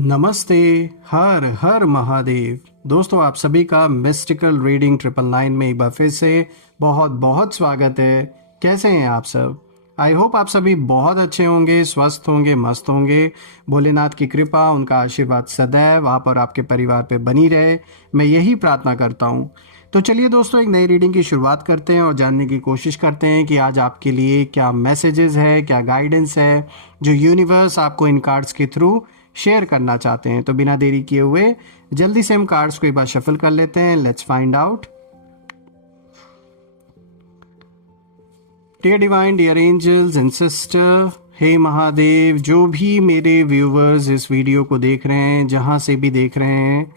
नमस्ते। हर हर महादेव। दोस्तों, आप सभी का मिस्टिकल रीडिंग 999 में एक बार फिर से बहुत बहुत स्वागत है। कैसे हैं आप सब? आई होप आप सभी बहुत अच्छे होंगे, स्वस्थ होंगे, मस्त होंगे। भोलेनाथ की कृपा, उनका आशीर्वाद सदैव आप और आपके परिवार पे बनी रहे, मैं यही प्रार्थना करता हूँ। तो चलिए दोस्तों, एक नई रीडिंग की शुरुआत करते हैं और जानने की कोशिश करते हैं कि आज आपके लिए क्या मैसेजेस है, क्या गाइडेंस है जो यूनिवर्स आपको इन कार्ड्स के थ्रू शेयर करना चाहते हैं। तो बिना देरी किए हुए जल्दी से हम कार्ड्स को एक बार शफल कर लेते हैं। Let's find out. Dear divine, dear angels and sister, हे महादेव, जो भी मेरे व्यूवर्स इस वीडियो को देख रहे हैं, जहां से भी देख रहे हैं,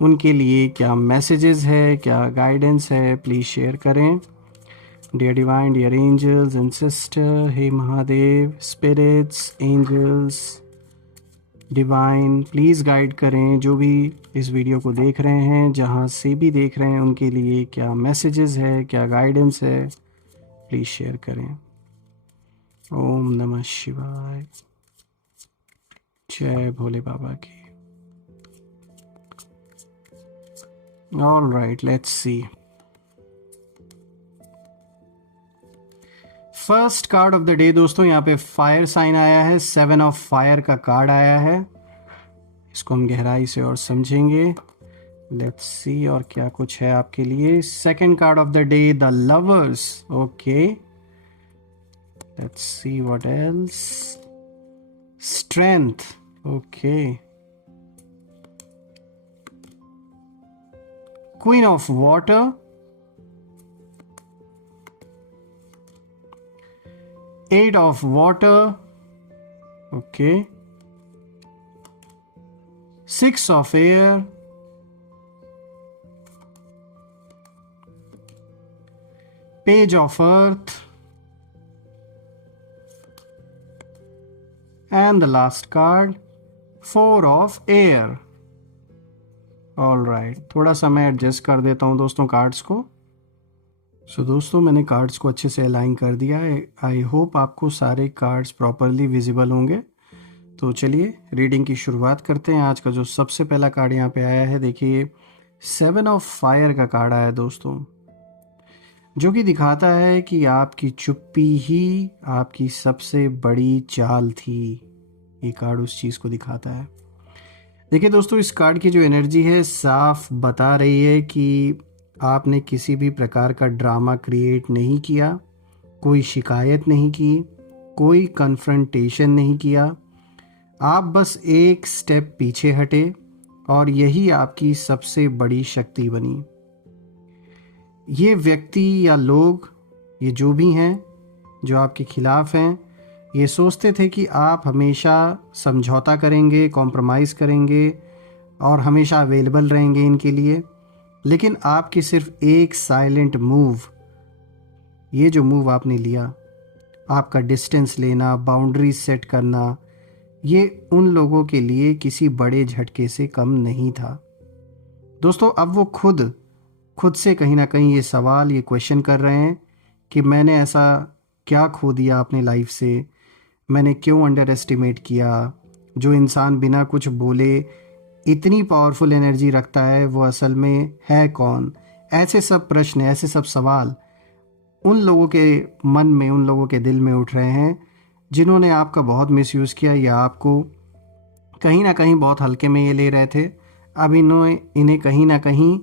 उनके लिए क्या मैसेजेस है, क्या गाइडेंस है, प्लीज शेयर करें। Dear divine, dear angels and sister, हे Mahadev, spirits, angels, divine, please guide करें जो भी इस वीडियो को देख रहे हैं, जहां से भी देख रहे हैं, उनके लिए क्या मैसेजेस है, क्या गाइडेंस है, प्लीज़ शेयर करें। ओम नमः शिवाय। जय भोले बाबा की। All right, let's see. First card of the day दोस्तों, यहाँ पे फायर साइन आया है, 7 ऑफ फायर का कार्ड आया है। इसको हम गहराई से और समझेंगे। लेट्स सी और क्या कुछ है आपके लिए। Second card of the day, the lovers. Okay, let's see what else. Strength. Okay, queen of water, eight of water, okay, 6 of air, page of earth, and the last card, 4 of air. All right, थोड़ा सा मैं adjust कर देता हूँ दोस्तों cards को। दोस्तों, मैंने कार्ड्स को अच्छे से अलाइन कर दिया है। आई होप आपको सारे कार्ड्स प्रॉपरली विजिबल होंगे। तो चलिए रीडिंग की शुरुआत करते हैं। आज का जो सबसे पहला कार्ड यहाँ पे आया है, देखिए 7 ऑफ फायर का कार्ड आया है दोस्तों, जो कि दिखाता है कि आपकी चुप्पी ही आपकी सबसे बड़ी चाल थी। ये कार्ड उस चीज़ को दिखाता है। देखिए दोस्तों, इस कार्ड की जो एनर्जी है साफ बता रही है कि आपने किसी भी प्रकार का ड्रामा क्रिएट नहीं किया, कोई शिकायत नहीं की, कोई कन्फ्रंटेशन नहीं किया। आप बस एक स्टेप पीछे हटे और यही आपकी सबसे बड़ी शक्ति बनी। ये व्यक्ति या लोग, ये जो भी हैं जो आपके खिलाफ हैं, ये सोचते थे कि आप हमेशा समझौता करेंगे, कॉम्प्रोमाइज़ करेंगे और हमेशा अवेलेबल रहेंगे इनके लिए। लेकिन आपकी सिर्फ एक साइलेंट मूव, ये जो मूव आपने लिया, आपका डिस्टेंस लेना, बाउंड्रीज सेट करना, ये उन लोगों के लिए किसी बड़े झटके से कम नहीं था दोस्तों। अब वो खुद से कहीं ना कहीं ये सवाल, ये क्वेश्चन कर रहे हैं कि मैंने ऐसा क्या खो दिया अपने लाइफ से, मैंने क्यों अंडर एस्टिमेट किया। जो इंसान बिना कुछ बोले इतनी पावरफुल एनर्जी रखता है, वो असल में है कौन? ऐसे सब प्रश्न, ऐसे सब सवाल उन लोगों के मन में, उन लोगों के दिल में उठ रहे हैं जिन्होंने आपका बहुत मिसयूज़ किया या आपको कहीं ना कहीं बहुत हल्के में ये ले रहे थे। अब इन्हें कहीं ना कहीं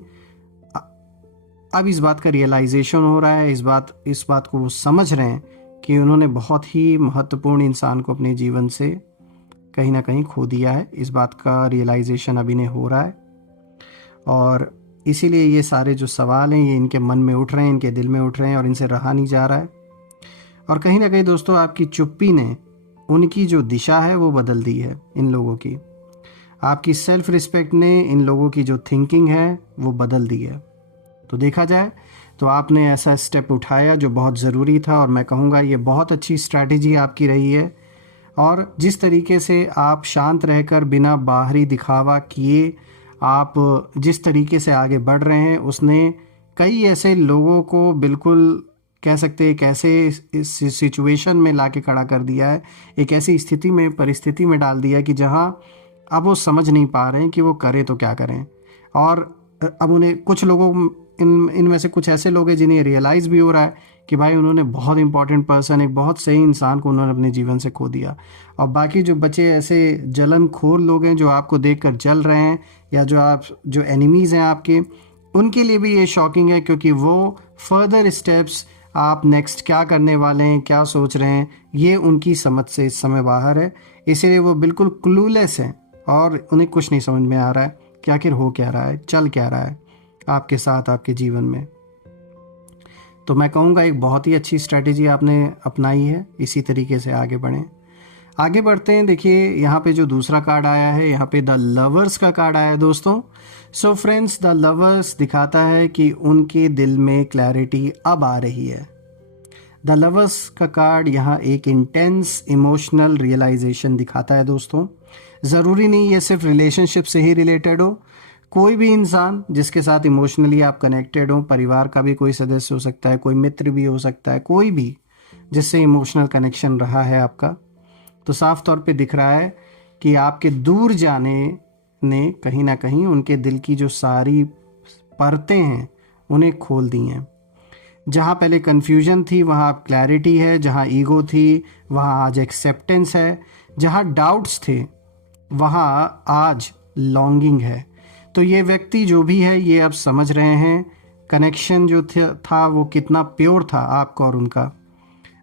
अब इस बात का रियलाइजेशन हो रहा है, इस बात को वो समझ रहे हैं कि उन्होंने बहुत ही महत्वपूर्ण इंसान को अपने जीवन से कहीं ना कहीं खो दिया है। इस बात का रियलाइजेशन अब इन्हें हो रहा है और इसीलिए ये सारे जो सवाल हैं ये इनके मन में उठ रहे हैं, इनके दिल में उठ रहे हैं और इनसे रहा नहीं जा रहा है। और कहीं ना कहीं दोस्तों, आपकी चुप्पी ने उनकी जो दिशा है वो बदल दी है इन लोगों की। आपकी सेल्फ रिस्पेक्ट ने इन लोगों की जो थिंकिंग है वो बदल दी है। तो देखा जाए तो आपने ऐसा स्टेप उठाया जो बहुत ज़रूरी था और मैं कहूँगा ये बहुत अच्छी स्ट्रैटेजी आपकी रही है। और जिस तरीके से आप शांत रहकर बिना बाहरी दिखावा किए आप जिस तरीके से आगे बढ़ रहे हैं, उसने कई ऐसे लोगों को बिल्कुल कह सकते हैं एक ऐसे सिचुएशन में लाके खड़ा कर दिया है, एक ऐसी स्थिति में, परिस्थिति में डाल दिया है कि जहां अब वो समझ नहीं पा रहे हैं कि वो करें तो क्या करें। और अब उन्हें कुछ लोगों इनमें से कुछ ऐसे लोग हैं जिन्हें रियलाइज़ भी हो रहा है कि भाई उन्होंने बहुत इंपॉर्टेंट पर्सन, एक बहुत सही इंसान को उन्होंने अपने जीवन से खो दिया। और बाकी जो बचे ऐसे जलनखोर लोग हैं जो आपको देखकर जल रहे हैं, या जो एनिमीज़ हैं आपके, उनके लिए भी ये शॉकिंग है, क्योंकि वो फर्दर स्टेप्स आप नेक्स्ट क्या करने वाले हैं, क्या सोच रहे हैं, ये उनकी समझ से इस समय बाहर है। इसीलिए वो बिल्कुल क्लूलेस हैं और उन्हें कुछ नहीं समझ में आ रहा है कि आखिर हो क्या रहा है, चल क्या रहा है आपके साथ, आपके जीवन में। तो मैं कहूँगा एक बहुत ही अच्छी स्ट्रैटेजी आपने अपनाई है, इसी तरीके से आगे बढ़ें। आगे बढ़ते हैं। देखिए यहाँ पे जो दूसरा कार्ड आया है, यहाँ पे द लवर्स का कार्ड आया है दोस्तों। सो फ्रेंड्स, द लवर्स दिखाता है कि उनके दिल में क्लैरिटी अब आ रही है। द लवर्स का कार्ड यहाँ एक इंटेंस इमोशनल रियलाइजेशन दिखाता है दोस्तों। ज़रूरी नहीं ये सिर्फ रिलेशनशिप से ही रिलेटेड हो, कोई भी इंसान जिसके साथ इमोशनली आप कनेक्टेड हो, परिवार का भी कोई सदस्य हो सकता है, कोई मित्र भी हो सकता है, कोई भी जिससे इमोशनल कनेक्शन रहा है आपका, तो साफ तौर पे दिख रहा है कि आपके दूर जाने ने कहीं ना कहीं उनके दिल की जो सारी परतें हैं उन्हें खोल दी हैं। जहाँ पहले कन्फ्यूजन थी वहाँ क्लैरिटी है, जहाँ ईगो थी वहाँ आज एक्सेप्टेंस है, जहाँ डाउट्स थे वहाँ आज लॉन्गिंग है। तो ये व्यक्ति जो भी है ये अब समझ रहे हैं कनेक्शन जो था वो कितना प्योर था आपका और उनका,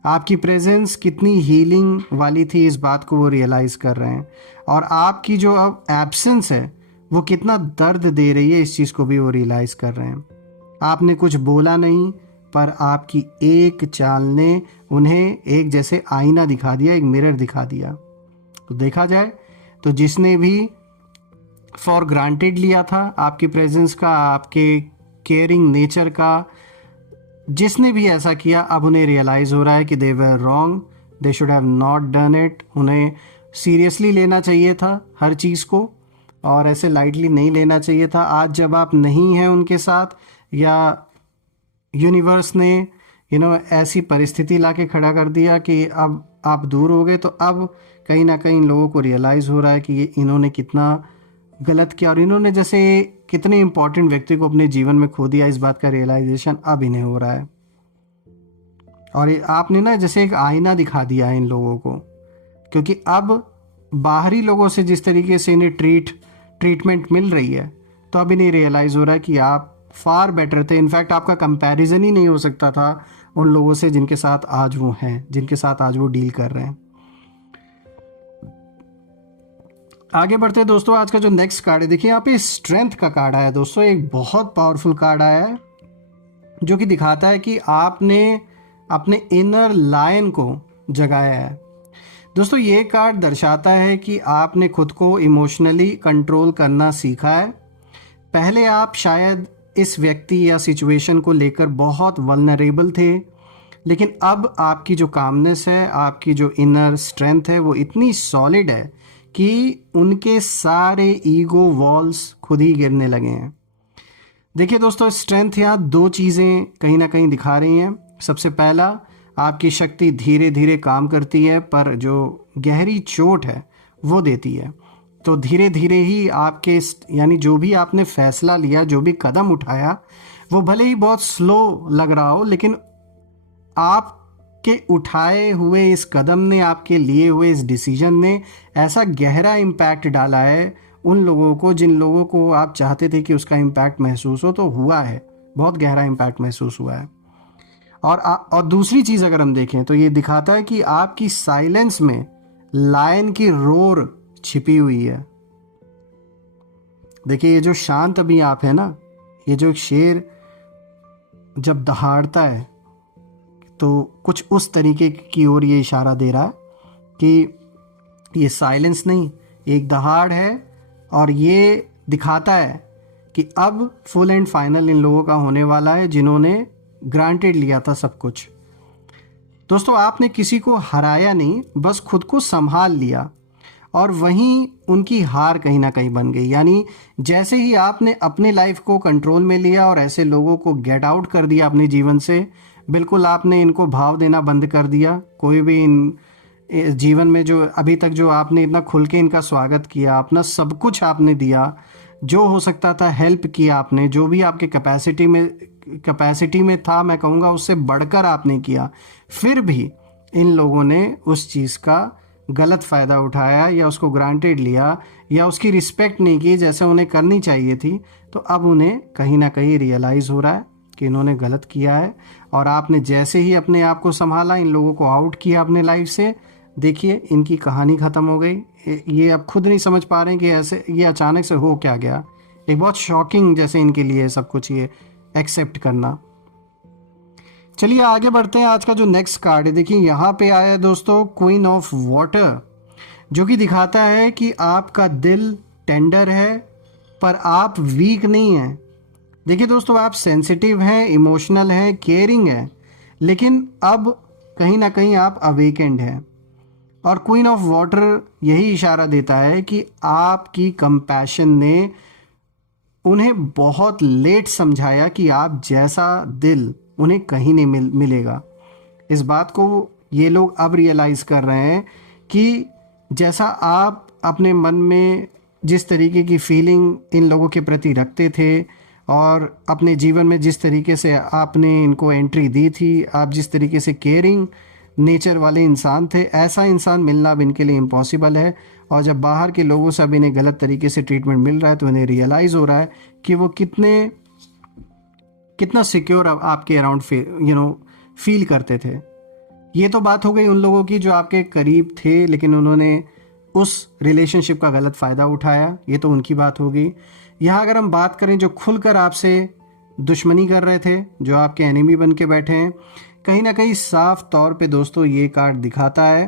आपकी प्रेजेंस कितनी हीलिंग वाली थी, इस बात को वो रियलाइज़ कर रहे हैं। और आपकी जो अब एब्सेंस है वो कितना दर्द दे रही है, इस चीज़ को भी वो रियलाइज़ कर रहे हैं। आपने कुछ बोला नहीं, पर आपकी एक चाल ने उन्हें एक जैसे आईना दिखा दिया, एक मिरर दिखा दिया। तो देखा जाए तो जिसने भी फॉर ग्रांटेड लिया था आपकी प्रेजेंस का, आपके केयरिंग नेचर का, जिसने भी ऐसा किया, अब उन्हें रियलाइज़ हो रहा है कि they were wrong, they should have not done it. उन्हें सीरियसली लेना चाहिए था हर चीज़ को, और ऐसे लाइटली नहीं लेना चाहिए था। आज जब आप नहीं हैं उनके साथ, या यूनिवर्स ने ऐसी परिस्थिति ला के खड़ा कर दिया कि अब आप दूर हो गए, तो अब कहीं ना कहीं लोगों को रियलाइज़ हो रहा है कि ये इन्होंने कितना गलत किया और इन्होंने जैसे कितने इंपॉर्टेंट व्यक्ति को अपने जीवन में खो दिया, इस बात का रियलाइजेशन अब इन्हें हो रहा है। और आपने ना जैसे एक आईना दिखा दिया है इन लोगों को, क्योंकि अब बाहरी लोगों से जिस तरीके से इन्हें ट्रीटमेंट मिल रही है, तो अब इन्हें रियलाइज़ हो रहा है कि आप फार बेटर थे। इनफैक्ट आपका कंपैरिजन ही नहीं हो सकता था उन लोगों से जिनके साथ आज वो हैं, जिनके साथ आज वो डील कर रहे हैं। आगे बढ़ते हैं दोस्तों। आज का जो नेक्स्ट कार्ड है, देखिए यहाँ पे स्ट्रेंथ का कार्ड आया है दोस्तों। एक बहुत पावरफुल कार्ड आया है जो कि दिखाता है कि आपने अपने इनर लायन को जगाया है। दोस्तों ये कार्ड दर्शाता है कि आपने खुद को इमोशनली कंट्रोल करना सीखा है। पहले आप शायद इस व्यक्ति या सिचुएशन को लेकर बहुत वल्नरेबल थे, लेकिन अब आपकी जो कामनेस है, आपकी जो इनर स्ट्रेंथ है, वो इतनी सॉलिड है कि उनके सारे ईगो वॉल्स खुद ही गिरने लगे हैं। देखिए दोस्तों, स्ट्रेंथ यहाँ दो चीज़ें कहीं ना कहीं दिखा रही हैं। सबसे पहला, आपकी शक्ति धीरे धीरे काम करती है, पर जो गहरी चोट है वो देती है। तो धीरे धीरे ही आपके यानी जो भी आपने फैसला लिया, जो भी कदम उठाया, वो भले ही बहुत स्लो लग रहा हो, लेकिन आपके उठाए हुए इस कदम ने, आपके लिए हुए इस डिसीजन ने ऐसा गहरा इम्पैक्ट डाला है उन लोगों को जिन लोगों को आप चाहते थे कि उसका इम्पैक्ट महसूस हो, तो हुआ है, बहुत गहरा इम्पैक्ट महसूस हुआ है। और दूसरी चीज़ अगर हम देखें तो ये दिखाता है कि आपकी साइलेंस में लायन की रोर छिपी हुई है। देखिए ये जो शांत अभी आप है ना, ये जो शेर जब दहाड़ता है तो कुछ उस तरीके की ओर ये इशारा दे रहा है कि ये साइलेंस नहीं, एक दहाड़ है, और ये दिखाता है कि अब फुल एंड फाइनल इन लोगों का होने वाला है जिन्होंने ग्रांटेड लिया था सब कुछ। दोस्तों आपने किसी को हराया नहीं, बस खुद को संभाल लिया, और वहीं उनकी हार कहीं ना कहीं बन गई। यानी जैसे ही आपने अपने लाइफ को कंट्रोल में लिया और ऐसे लोगों को गेट आउट कर दिया अपने जीवन से, बिल्कुल आपने इनको भाव देना बंद कर दिया। कोई भी जीवन में जो अभी तक जो आपने इतना खुल के इनका स्वागत किया, अपना सब कुछ आपने दिया, जो हो सकता था हेल्प किया आपने, जो भी आपके कैपेसिटी में था, मैं कहूँगा उससे बढ़कर आपने किया, फिर भी इन लोगों ने उस चीज़ का गलत फ़ायदा उठाया या उसको ग्रांटेड लिया या उसकी रिस्पेक्ट नहीं की जैसे उन्हें करनी चाहिए थी। तो अब उन्हें कहीं ना कहीं रियलाइज़ हो रहा है कि इन्होंने गलत किया है, और आपने जैसे ही अपने आप को संभाला, इन लोगों को आउट किया अपने लाइफ से, देखिए इनकी कहानी ख़त्म हो गई। ये अब खुद नहीं समझ पा रहे हैं कि ऐसे ये अचानक से हो क्या गया। एक बहुत शॉकिंग जैसे इनके लिए सब कुछ ये एक्सेप्ट करना। चलिए आगे बढ़ते हैं। आज का जो नेक्स्ट कार्ड है, देखिए यहाँ पे आया है दोस्तों क्वीन ऑफ वाटर, जो कि दिखाता है कि आपका दिल टेंडर है पर आप वीक नहीं हैं। देखिए दोस्तों, आप सेंसिटिव हैं, इमोशनल हैं, केयरिंग हैं, लेकिन अब कहीं ना कहीं आप अवेकेंड हैं। और क्वीन ऑफ वाटर यही इशारा देता है कि आपकी कंपैशन ने उन्हें बहुत लेट समझाया कि आप जैसा दिल उन्हें कहीं नहीं मिलेगा। इस बात को ये लोग अब रियलाइज़ कर रहे हैं कि जैसा आप अपने मन में जिस तरीके की फीलिंग इन लोगों के प्रति रखते थे और अपने जीवन में जिस तरीके से आपने इनको एंट्री दी थी, आप जिस तरीके से केयरिंग नेचर वाले इंसान थे, ऐसा इंसान मिलना अब इनके लिए इम्पॉसिबल है। और जब बाहर के लोगों से अब इन्हें गलत तरीके से ट्रीटमेंट मिल रहा है तो इन्हें रियलाइज़ हो रहा है कि वो कितना सिक्योर आपके अराउंड फील करते थे। ये तो बात हो गई उन लोगों की जो आपके करीब थे लेकिन उन्होंने उस रिलेशनशिप का गलत फ़ायदा उठाया, ये तो उनकी बात हो गई। यहाँ अगर हम बात करें जो खुलकर आपसे दुश्मनी कर रहे थे, जो आपके एनिमी बन के बैठे हैं, कहीं ना कहीं साफ तौर पे दोस्तों ये कार्ड दिखाता है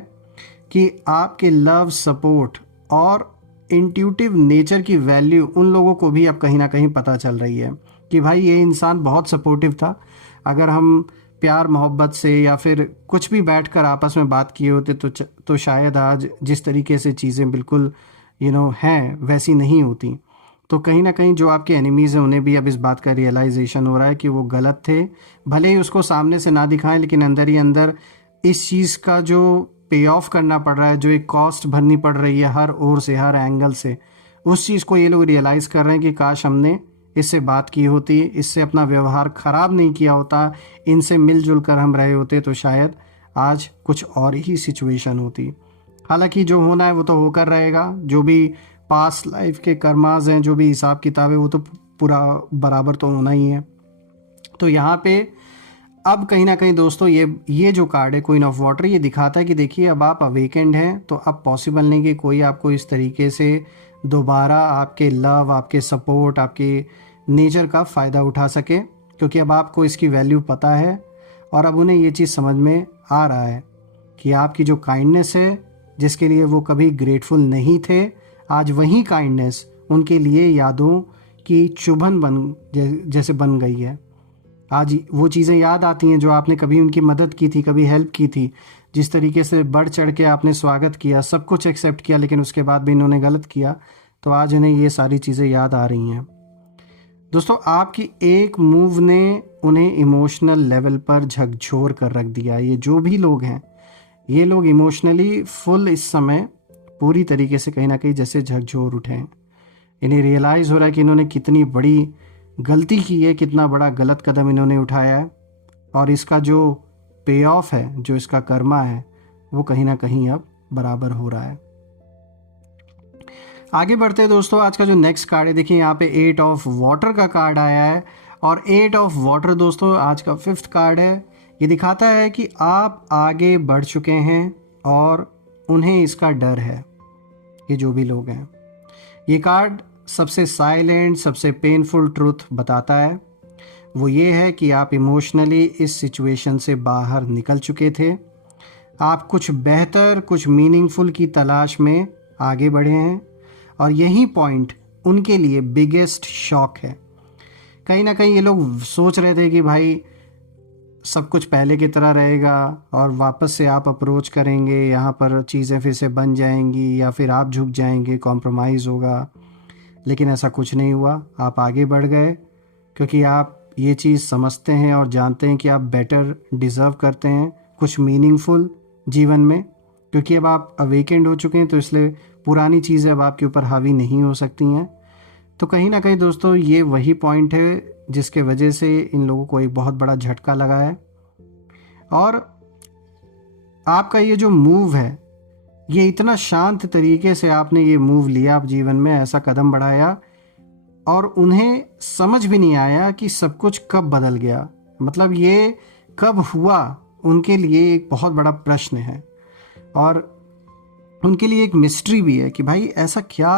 कि आपके लव, सपोर्ट और इंट्यूटिव नेचर की वैल्यू उन लोगों को भी अब कहीं ना कहीं पता चल रही है कि भाई ये इंसान बहुत सपोर्टिव था। अगर हम प्यार मोहब्बत से या फिर कुछ भी बैठकर आपस में बात किए होते तो शायद आज जिस तरीके से चीज़ें बिल्कुल हैं वैसी नहीं होती। तो कहीं ना कहीं जो आपके एनिमीज़ हैं उन्हें भी अब इस बात का रियलाइजेशन हो रहा है कि वो गलत थे। भले ही उसको सामने से ना दिखाएं, लेकिन अंदर ही अंदर इस चीज़ का जो पे ऑफ करना पड़ रहा है, जो एक कॉस्ट भरनी पड़ रही है हर ओर से, हर एंगल से, उस चीज़ को ये लोग रियलाइज़ कर रहे हैं कि काश हमने इससे बात की होती, इससे अपना व्यवहार ख़राब नहीं किया होता, इनसे मिलजुल कर हम रहे होते तो शायद आज कुछ और ही सिचुएशन होती। हालांकि जो होना है वो तो होकर रहेगा, जो भी पास्ट लाइफ के कर्माज हैं, जो भी हिसाब किताब है वो तो पूरा बराबर तो होना ही है। तो यहाँ पे अब कहीं ना कहीं दोस्तों ये जो कार्ड है क्वीन ऑफ वाटर, ये दिखाता है कि देखिए अब आप अवेकेंड हैं, तो अब पॉसिबल नहीं कि कोई आपको इस तरीके से दोबारा आपके लव, आपके सपोर्ट, आपके नेचर का फ़ायदा उठा सके, क्योंकि अब आपको इसकी वैल्यू पता है और अब उन्हें ये चीज़ समझ में आ रहा है कि आपकी जो काइंडनेस है, जिसके लिए वो कभी ग्रेटफुल नहीं थे, आज वही काइंडनेस उनके लिए यादों की चुभन जैसे बन गई है। आज वो चीज़ें याद आती हैं जो आपने कभी उनकी मदद की थी, कभी हेल्प की थी, जिस तरीके से बढ़ चढ़ के आपने स्वागत किया, सब कुछ एक्सेप्ट किया, लेकिन उसके बाद भी इन्होंने गलत किया, तो आज इन्हें ये सारी चीज़ें याद आ रही हैं। दोस्तों, आपकी एक मूव ने उन्हें इमोशनल लेवल पर झकझोर कर रख दिया। ये जो भी लोग हैं, ये लोग इमोशनली फुल इस समय पूरी तरीके से कहीं ना कहीं जैसे झकझोर उठे हैं। इन्हें रियलाइज़ हो रहा है कि इन्होंने कितनी बड़ी गलती की है, कितना बड़ा गलत कदम इन्होंने उठाया है, और इसका जो पे ऑफ है, जो इसका कर्मा है, वो कहीं ना कहीं अब बराबर हो रहा है। आगे बढ़ते हैं दोस्तों। आज का जो नेक्स्ट कार्ड है, देखिए यहाँ पे 8 ऑफ वाटर का कार्ड आया है, और 8 ऑफ वाटर दोस्तों आज का 5th कार्ड है। ये दिखाता है कि आप आगे बढ़ चुके हैं और उन्हें इसका डर है। ये जो भी लोग हैं, ये कार्ड सबसे साइलेंट, सबसे पेनफुल ट्रूथ बताता है। वो ये है कि आप इमोशनली इस सिचुएशन से बाहर निकल चुके थे। आप कुछ बेहतर, कुछ मीनिंगफुल की तलाश में आगे बढ़े हैं, और यही पॉइंट उनके लिए बिगेस्ट शॉक है। कहीं ना कहीं ये लोग सोच रहे थे कि भाई सब कुछ पहले की तरह रहेगा और वापस से आप अप्रोच करेंगे, यहाँ पर चीज़ें फिर से बन जाएंगी, या फिर आप झुक जाएंगे, कॉम्प्रोमाइज़ होगा, लेकिन ऐसा कुछ नहीं हुआ। आप आगे बढ़ गए क्योंकि आप ये चीज़ समझते हैं और जानते हैं कि आप बेटर डिज़र्व करते हैं, कुछ मीनिंगफुल जीवन में, क्योंकि अब आप अवेकेंड हो चुके हैं, तो इसलिए पुरानी चीज़ें अब आपके ऊपर हावी नहीं हो सकती हैं। तो कहीं ना कहीं दोस्तों ये वही पॉइंट है जिसके वजह से इन लोगों को एक बहुत बड़ा झटका लगा है। और आपका ये जो मूव है, ये इतना शांत तरीके से आपने ये मूव लिया, आप जीवन में ऐसा कदम बढ़ाया, और उन्हें समझ भी नहीं आया कि सब कुछ कब बदल गया, मतलब ये कब हुआ, उनके लिए एक बहुत बड़ा प्रश्न है। और उनके लिए एक मिस्ट्री भी है कि भाई ऐसा क्या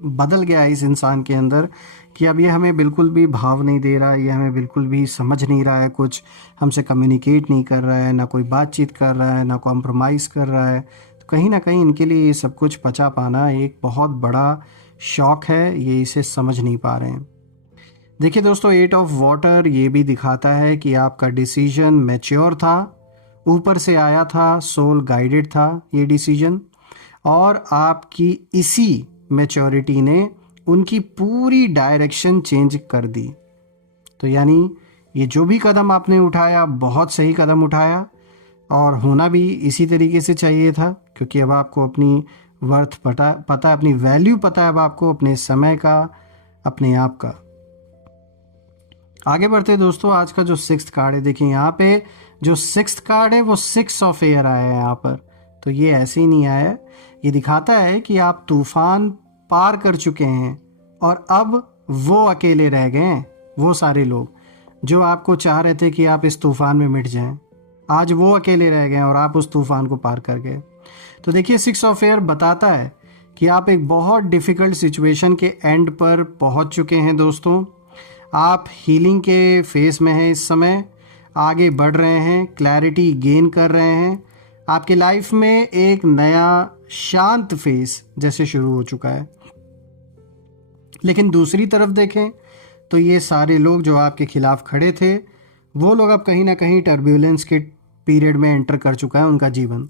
बदल गया है इस इंसान के अंदर कि अब ये हमें बिल्कुल भी भाव नहीं दे रहा है, ये हमें बिल्कुल भी समझ नहीं रहा है, कुछ हमसे कम्युनिकेट नहीं कर रहा है, ना कोई बातचीत कर रहा है, ना कॉम्प्रोमाइज़ कर रहा है। तो कहीं ना कहीं इनके लिए ये सब कुछ पचा पाना एक बहुत बड़ा शौक है, ये इसे समझ नहीं पा रहे हैं। देखिए दोस्तों, 8 ऑफ वाटर ये भी दिखाता है कि आपका डिसीजन मैच्योर था, ऊपर से आया था, सोल गाइडेड था ये डिसीजन, और आपकी इसी मैच्योरिटी ने उनकी पूरी डायरेक्शन चेंज कर दी। तो यानी ये जो भी कदम आपने उठाया, बहुत सही कदम उठाया, और होना भी इसी तरीके से चाहिए था, क्योंकि अब आपको अपनी वर्थ पता है, अपनी वैल्यू पता है अब आपको, अपने समय का, अपने आप का। आगे बढ़ते दोस्तों, आज का जो 6th कार्ड है, देखिए यहाँ पे जो 6th कार्ड है वो 6 ऑफ एयर आया है यहाँ पर। तो ये ऐसे ही नहीं आया, ये दिखाता है कि आप तूफान पार कर चुके हैं और अब वो अकेले रह गए हैं, वो सारे लोग जो आपको चाह रहे थे कि आप इस तूफान में मिट जाएं, आज वो अकेले रह गए और आप उस तूफान को पार कर गए। तो देखिए 6 ऑफ एयर बताता है कि आप एक बहुत डिफ़िकल्ट सिचुएशन के एंड पर पहुंच चुके हैं दोस्तों। आप हीलिंग के फेस में हैं इस समय, आगे बढ़ रहे हैं, क्लैरिटी गेन कर रहे हैं, आपकी लाइफ में एक नया शांत फेस जैसे शुरू हो चुका है। लेकिन दूसरी तरफ देखें तो ये सारे लोग जो आपके खिलाफ खड़े थे, वो लोग अब कहीं ना कहीं टर्ब्यूलेंस के पीरियड में एंटर कर चुका है उनका जीवन।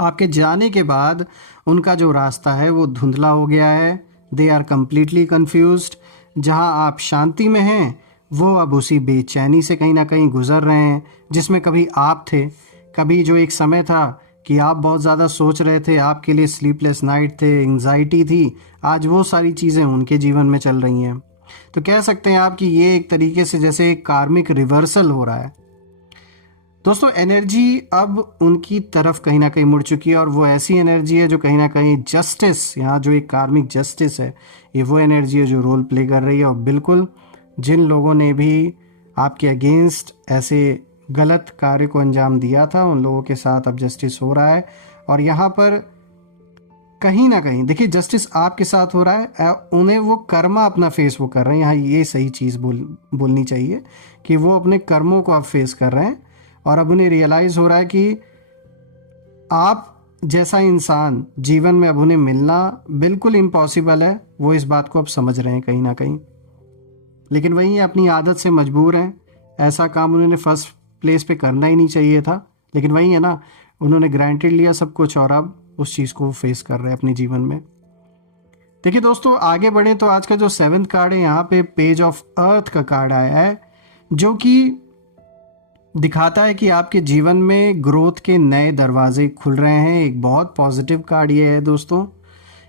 आपके जाने के बाद उनका जो रास्ता है वो धुंधला हो गया है, दे आर कम्प्लीटली कन्फ्यूज्ड। जहां आप शांति में हैं, वो अब उसी बेचैनी से कहीं ना कहीं गुजर रहे हैं जिसमें कभी आप थे। कभी जो एक समय था कि आप बहुत ज़्यादा सोच रहे थे, आपके लिए स्लीपलेस नाइट थे, एंग्जाइटी थी, आज वो सारी चीज़ें उनके जीवन में चल रही हैं। तो कह सकते हैं आप कि ये एक तरीके से जैसे एक कार्मिक रिवर्सल हो रहा है दोस्तों। एनर्जी अब उनकी तरफ कहीं ना कहीं मुड़ चुकी है, और वो ऐसी एनर्जी है जो कहीं ना कहीं जस्टिस, यहाँ जो एक कार्मिक जस्टिस है, ये वो एनर्जी है जो रोल प्ले कर रही है। और बिल्कुल जिन लोगों ने भी आपके अगेंस्ट ऐसे गलत कार्य को अंजाम दिया था, उन लोगों के साथ अब जस्टिस हो रहा है। और यहाँ पर कहीं ना कहीं देखिए जस्टिस आपके साथ हो रहा है, उन्हें वो कर्मा अपना फेस वो कर रहे हैं। यहाँ ये सही चीज़ बोलनी चाहिए कि वो अपने कर्मों को अब फेस कर रहे हैं, और अब उन्हें रियलाइज़ हो रहा है कि आप जैसा इंसान जीवन में अब उन्हें मिलना बिल्कुल इम्पॉसिबल है। वो इस बात को अब समझ रहे हैं कहीं ना कहीं, लेकिन वहीं अपनी आदत से मजबूर हैं। ऐसा काम उन्होंने फर्स्ट प्लेस पे करना ही नहीं चाहिए था, लेकिन वही है ना, उन्होंने ग्रांटेड लिया सब कुछ और अब उस चीज़ को फेस कर रहे हैं अपने जीवन में। देखिए दोस्तों, आगे बढ़े तो आज का जो 7th कार्ड है, यहाँ पे पेज ऑफ अर्थ का कार्ड आया है, जो कि दिखाता है कि आपके जीवन में ग्रोथ के नए दरवाजे खुल रहे हैं। एक बहुत पॉजिटिव कार्ड ये है दोस्तों।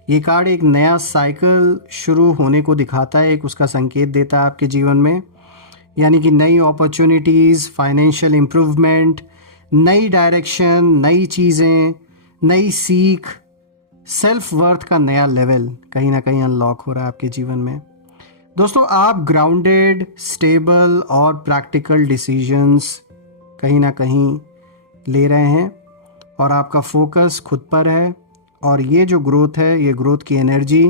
ये कार्ड एक नया साइकिल शुरू होने को दिखाता है, एक उसका संकेत देता है आपके जीवन में, यानी कि नई अपॉर्चुनिटीज़, फाइनेंशियल इम्प्रूवमेंट, नई डायरेक्शन, नई चीज़ें, नई सीख, सेल्फ वर्थ का नया लेवल कहीं ना कहीं अनलॉक हो रहा है आपके जीवन में। दोस्तों, आप ग्राउंडेड, स्टेबल और प्रैक्टिकल डिसीजंस कहीं ना कहीं ले रहे हैं, और आपका फोकस खुद पर है। और ये जो ग्रोथ है, ये ग्रोथ की एनर्जी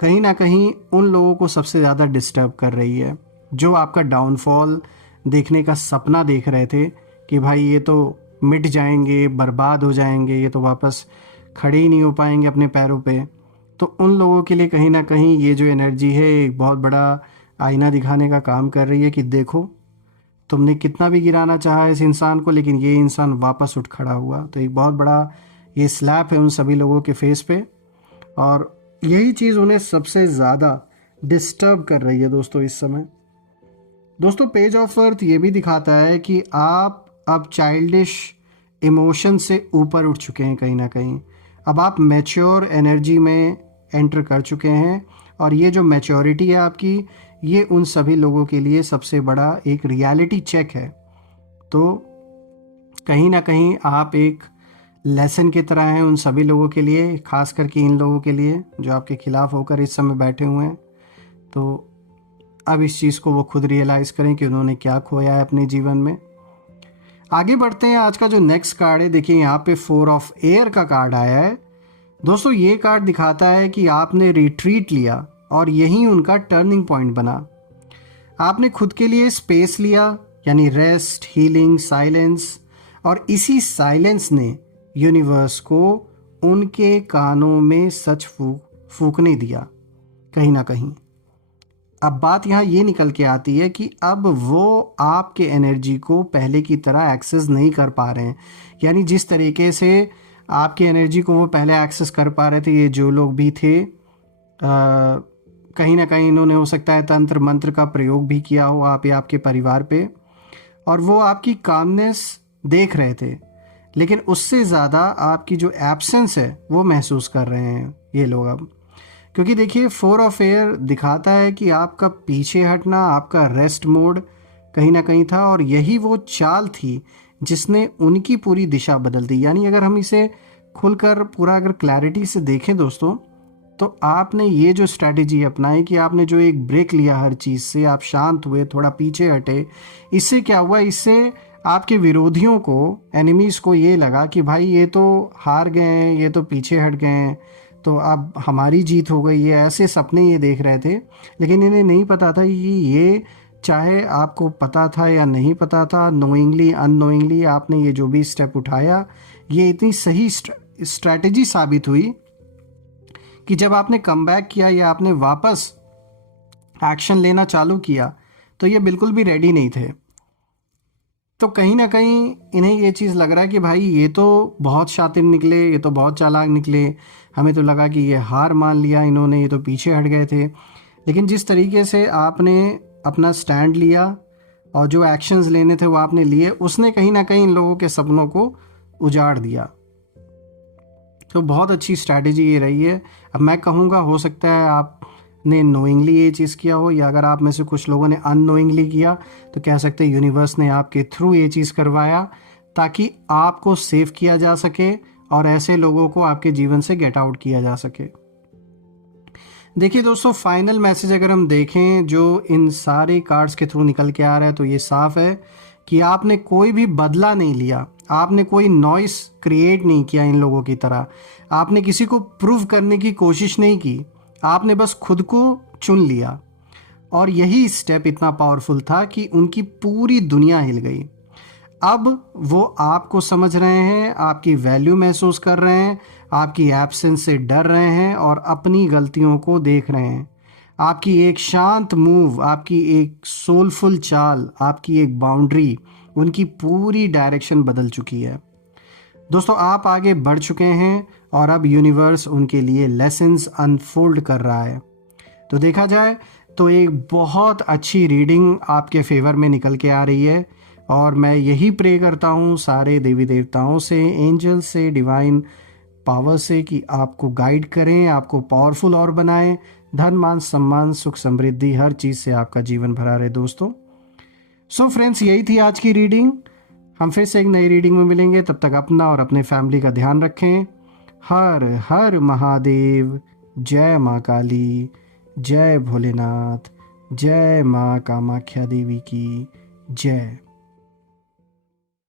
कहीं ना कहीं उन लोगों को सबसे ज़्यादा डिस्टर्ब कर रही है जो आपका डाउनफॉल देखने का सपना देख रहे थे कि भाई ये तो मिट जाएंगे, बर्बाद हो जाएंगे, ये तो वापस खड़े ही नहीं हो पाएंगे अपने पैरों पे। तो उन लोगों के लिए कहीं ना कहीं ये जो एनर्जी है एक बहुत बड़ा आईना दिखाने का काम कर रही है कि देखो, तुमने कितना भी गिराना चाहा इस इंसान को, लेकिन ये इंसान वापस उठ खड़ा हुआ। तो एक बहुत बड़ा ये स्लैप है उन सभी लोगों के फेस पे, और यही चीज़ उन्हें सबसे ज़्यादा डिस्टर्ब कर रही है दोस्तों इस समय। दोस्तों, पेज ऑफ अर्थ ये भी दिखाता है कि आप अब चाइल्डिश इमोशन से ऊपर उठ चुके हैं कहीं ना कहीं। अब आप मैच्योर एनर्जी में एंटर कर चुके हैं, और ये जो मैच्योरिटी है आपकी, ये उन सभी लोगों के लिए सबसे बड़ा एक रियलिटी चेक है। तो कहीं ना कहीं आप एक लेसन की तरह हैं उन सभी लोगों के लिए, खास करके इन लोगों के लिए जो आपके खिलाफ होकर इस समय बैठे हुए हैं। तो अब इस चीज़ को वो खुद रियलाइज़ करें कि उन्होंने क्या खोया है अपने जीवन में। आगे बढ़ते हैं। आज का जो नेक्स्ट कार्ड है, देखिए यहाँ पे 4 ऑफ एयर का कार्ड आया है। दोस्तों ये कार्ड दिखाता है कि आपने रिट्रीट लिया और यही उनका टर्निंग पॉइंट बना। आपने खुद के लिए स्पेस लिया, यानी रेस्ट, हीलिंग, साइलेंस, और इसी साइलेंस ने यूनिवर्स को उनके कानों में सच फूकने दिया कहीं ना कहीं। अब बात यहाँ ये निकल के आती है कि अब वो आपके एनर्जी को पहले की तरह एक्सेस नहीं कर पा रहे हैं। यानी जिस तरीके से आपकी एनर्जी को वो पहले एक्सेस कर पा रहे थे, ये जो लोग भी थे, कहीं ना कहीं इन्होंने हो सकता है तंत्र मंत्र का प्रयोग भी किया हो आप या आपके परिवार पे, और वो आपकी कामनेस देख रहे थे, लेकिन उससे ज़्यादा आपकी जो एब्सेंस है वो महसूस कर रहे हैं ये लोग अब। क्योंकि देखिए 4 ऑफ एयर दिखाता है कि आपका पीछे हटना, आपका रेस्ट मोड कहीं ना कहीं था, और यही वो चाल थी जिसने उनकी पूरी दिशा बदल दी। यानी अगर हम इसे खुलकर पूरा अगर क्लैरिटी से देखें दोस्तों, तो आपने ये जो स्ट्रैटेजी अपनाई कि आपने जो एक ब्रेक लिया हर चीज़ से, आप शांत हुए, थोड़ा पीछे हटे, इससे क्या हुआ, इससे आपके विरोधियों को, एनिमीज़ को ये लगा कि भाई ये तो हार गए हैं, ये तो पीछे हट गए हैं, तो अब हमारी जीत हो गई है। ऐसे सपने ये देख रहे थे, लेकिन इन्हें नहीं पता था कि ये, चाहे आपको पता था या नहीं पता था, नोइंगली अननोइंगली आपने ये जो भी स्टेप उठाया, ये इतनी सही स्ट्रैटेजी साबित हुई कि जब आपने कमबैक किया या आपने वापस एक्शन लेना चालू किया, तो ये बिल्कुल भी रेडी नहीं थे। तो कहीं ना कहीं इन्हें ये चीज़ लग रहा है कि भाई ये तो बहुत शातिर निकले, ये तो बहुत चालाक निकले, हमें तो लगा कि ये हार मान लिया इन्होंने, ये तो पीछे हट गए थे। लेकिन जिस तरीके से आपने अपना स्टैंड लिया और जो एक्शंस लेने थे वो आपने लिए, उसने कहीं ना कहीं इन लोगों के सपनों को उजाड़ दिया। तो बहुत अच्छी स्ट्रैटेजी ये रही है। अब मैं कहूँगा हो सकता है आपने नोइंगली ये चीज़ किया हो, या अगर आप में से कुछ लोगों ने अननोइंगली किया, तो कह सकते हैं यूनिवर्स ने आपके थ्रू ये चीज़ करवाया ताकि आपको सेव किया जा सके और ऐसे लोगों को आपके जीवन से गेट आउट किया जा सके। देखिए दोस्तों, फाइनल मैसेज अगर हम देखें जो इन सारे कार्ड्स के थ्रू निकल के आ रहा है, तो ये साफ है कि आपने कोई भी बदला नहीं लिया, आपने कोई नॉइस क्रिएट नहीं किया इन लोगों की तरह, आपने किसी को प्रूव करने की कोशिश नहीं की, आपने बस खुद को चुन लिया। और यही स्टेप इतना पावरफुल था कि उनकी पूरी दुनिया हिल गई। अब वो आपको समझ रहे हैं, आपकी वैल्यू महसूस कर रहे हैं, आपकी एब्सेंस से डर रहे हैं और अपनी गलतियों को देख रहे हैं। आपकी एक शांत मूव, आपकी एक सोलफुल चाल, आपकी एक बाउंड्री उनकी पूरी डायरेक्शन बदल चुकी है। दोस्तों, आप आगे बढ़ चुके हैं और अब यूनिवर्स उनके लिए लेसन्स अनफोल्ड कर रहा है। तो देखा जाए तो एक बहुत अच्छी रीडिंग आपके फेवर में निकल के आ रही है, और मैं यही प्रे करता हूँ सारे देवी देवताओं से, एंजल से, डिवाइन पावर से कि आपको गाइड करें, आपको पावरफुल और बनाएं, धन मान सम्मान सुख समृद्धि हर चीज़ से आपका जीवन भरा रहे दोस्तों। सो फ्रेंड्स, यही थी आज की रीडिंग। हम फिर से एक नई रीडिंग में मिलेंगे, तब तक अपना और अपने फैमिली का ध्यान रखें। हर हर महादेव। जय माँ काली, जय भोलेनाथ, जय माँ कामाख्या देवी की जय।